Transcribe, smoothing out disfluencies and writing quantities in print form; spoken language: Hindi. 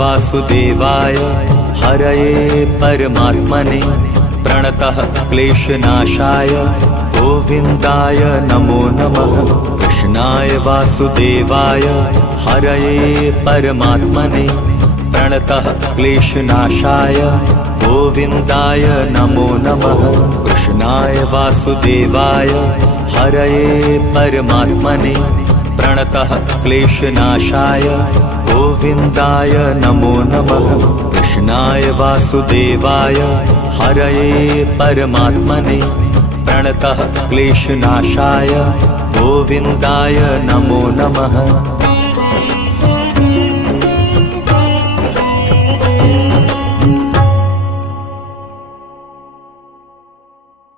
वासुदेवाय हरये परमात्मने प्रणतः क्लेशनाशाय गोविन्दाय नमो नमः। कृष्णाय वासुदेवाय हरये परमात्मने प्रणतः क्लेशनाशाय गोविन्दाय नमो नमः। कृष्णाय वासुदेवाय हरये परमात्मने प्रणतः क्लेशनाशाय गोविन्दाय नमो नमः। कृष्णाय वासुदेवाय हरये परमात्मने प्रणतः क्लेशनाशाय गोविन्दाय नमो नमः।